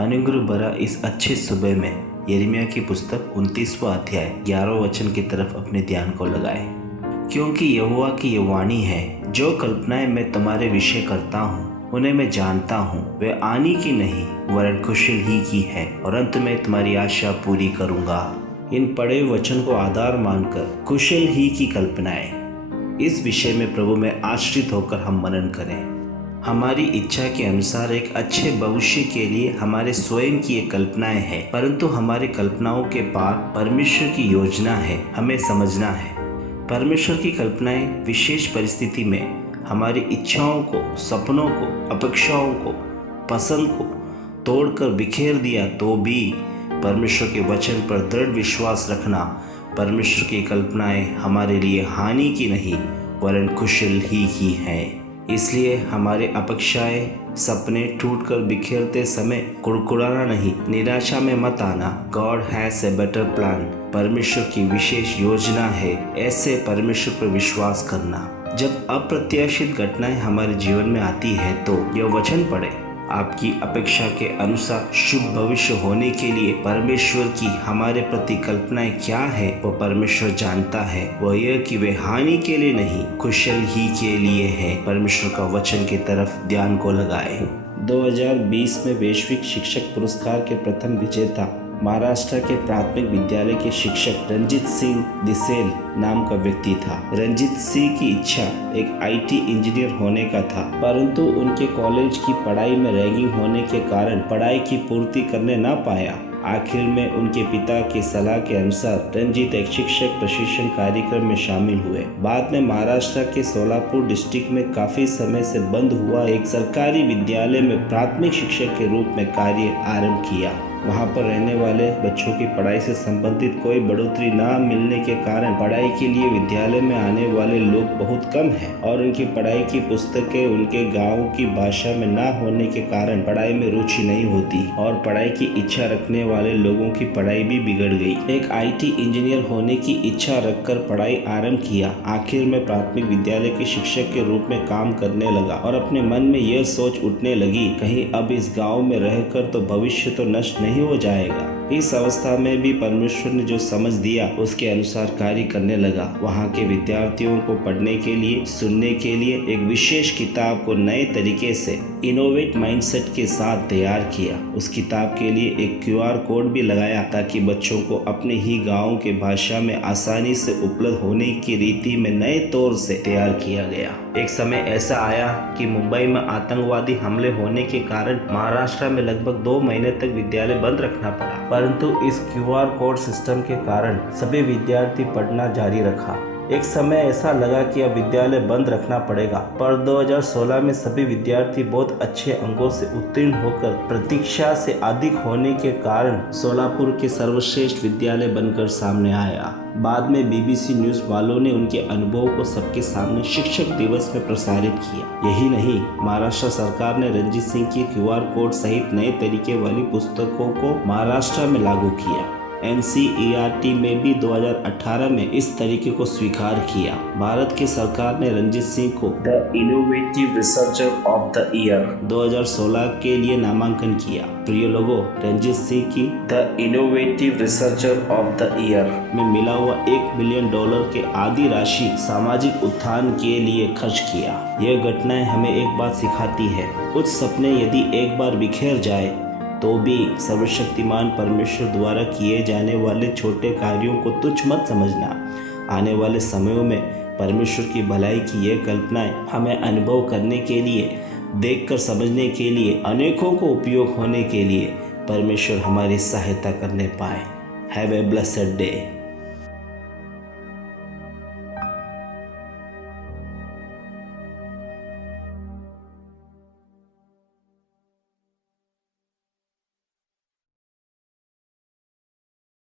अनुग्रह भरा इस अच्छे सुबह में यिर्मयाह की पुस्तक 29वां अध्याय 11वें वचन की तरफ अपने ध्यान को लगाए। क्योंकि यहोवा की ये वाणी है, जो कल्पनाएं मैं तुम्हारे विषय करता हूँ उन्हें मैं जानता हूँ, वे हानि की नहीं वरन कुशल ही की है, और अंत में तुम्हारी आशा पूरी करूँगा। इन पढ़े वचन को आधार मानकर कुशल ही की कल्पनाएं, इस विषय में प्रभु में आश्रित होकर हम मनन करें। हमारी इच्छा के अनुसार एक अच्छे भविष्य के लिए हमारे स्वयं की ये कल्पनाएं हैं, परंतु हमारी कल्पनाओं के पार परमेश्वर की योजना है, हमें समझना है। परमेश्वर की कल्पनाएं विशेष परिस्थिति में हमारी इच्छाओं को, सपनों को, अपेक्षाओं को, पसंद को तोड़कर बिखेर दिया तो भी परमेश्वर के वचन पर दृढ़ विश्वास रखना। परमेश्वर की कल्पनाएं हमारे लिए हानि की नहीं वरन कुशल ही की हैं। इसलिए हमारे अपेक्षाएं, सपने टूटकर बिखेरते समय कुड़कुड़ाना नहीं, निराशा में मत आना। God has a better plan, परमेश्वर की विशेष योजना है, ऐसे परमेश्वर पर विश्वास करना। जब अप्रत्याशित घटनाएं हमारे जीवन में आती है तो यह वचन पढ़े। आपकी अपेक्षा के अनुसार शुभ भविष्य होने के लिए परमेश्वर की हमारे प्रति कल्पनाएं क्या है वो परमेश्वर जानता है। वह यह कि वे हानि के लिए नहीं कुशल ही के लिए है। परमेश्वर का वचन की तरफ ध्यान को लगाए। 2020 में वैश्विक शिक्षक पुरस्कार के प्रथम विजेता महाराष्ट्र के प्राथमिक विद्यालय के शिक्षक रंजीत सिंह दिसेल नाम का व्यक्ति था। रंजीत सिंह की इच्छा एक IT इंजीनियर होने का था, परंतु उनके कॉलेज की पढ़ाई में रैगिंग होने के कारण पढ़ाई की पूर्ति करने ना पाया। आखिर में उनके पिता की सलाह के अनुसार रंजीत एक शिक्षक प्रशिक्षण कार्यक्रम में शामिल हुए। बाद में महाराष्ट्र के सोलापुर डिस्ट्रिक्ट में काफी समय से बंद हुआ एक सरकारी विद्यालय में प्राथमिक शिक्षक के रूप में कार्य आरंभ किया। वहां पर रहने वाले बच्चों की पढ़ाई से संबंधित कोई बढ़ोतरी न मिलने के कारण पढ़ाई के लिए विद्यालय में आने वाले लोग बहुत कम हैं, और उनकी पढ़ाई की पुस्तकें उनके गांव की भाषा में न होने के कारण पढ़ाई में रुचि नहीं होती और पढ़ाई की इच्छा रखने वाले लोगों की पढ़ाई भी बिगड़ गई। एक IT इंजीनियर होने की इच्छा रखकर पढ़ाई आरम्भ किया। आखिर में प्राथमिक विद्यालय के शिक्षक के रूप में काम करने लगा और अपने मन में यह सोच उठने लगी, कहीं अब इस गाँव में रहकर तो भविष्य तो नष्ट नहीं हो जाएगा। इस अवस्था में भी परमेश्वर ने जो समझ दिया उसके अनुसार कार्य करने लगा। वहाँ के विद्यार्थियों को पढ़ने के लिए, सुनने के लिए एक विशेष किताब को नए तरीके से इनोवेट माइंडसेट के साथ तैयार किया। उस किताब के लिए एक QR कोड भी लगाया ताकि बच्चों को अपने ही गाँव के भाषा में आसानी से उपलब्ध होने की रीति में नए तौर से तैयार किया गया। एक समय ऐसा आया कि मुंबई में आतंकवादी हमले होने के कारण महाराष्ट्र में लगभग 2 महीने तक विद्यालय बंद रखना पड़ा, परंतु इस QR कोड सिस्टम के कारण सभी विद्यार्थी पढ़ना जारी रखा। एक समय ऐसा लगा कि अब विद्यालय बंद रखना पड़ेगा, पर 2016 में सभी विद्यार्थी बहुत अच्छे अंकों से उत्तीर्ण होकर प्रतीक्षा से अधिक होने के कारण सोलापुर के सर्वश्रेष्ठ विद्यालय बनकर सामने आया। बाद में BBC न्यूज़ वालों ने उनके अनुभव को सबके सामने शिक्षक दिवस में प्रसारित किया। यही नहीं, महाराष्ट्र सरकार ने रंजीत सिंह की QR कोड सहित नए तरीके वाली पुस्तकों को महाराष्ट्र में लागू किया। NCERT में भी 2018 में इस तरीके को स्वीकार किया। भारत की सरकार ने रंजीत सिंह को the innovative researcher of the year 2016 के लिए नामांकन किया। प्रिय लोगों, रंजीत सिंह की the innovative researcher of the year में मिला हुआ $1 मिलियन की आधी राशि सामाजिक उत्थान के लिए खर्च किया। यह घटनाएं हमें एक बात सिखाती है, कुछ सपने यदि एक बार बिखेर जाए तो भी सर्वशक्तिमान परमेश्वर द्वारा किए जाने वाले छोटे कार्यों को तुच्छ मत समझना। आने वाले समयों में परमेश्वर की भलाई की ये कल्पनाएं हमें अनुभव करने के लिए, देखकर समझने के लिए, अनेकों को उपयोग होने के लिए परमेश्वर हमारी सहायता करने पाए। Have a blessed day.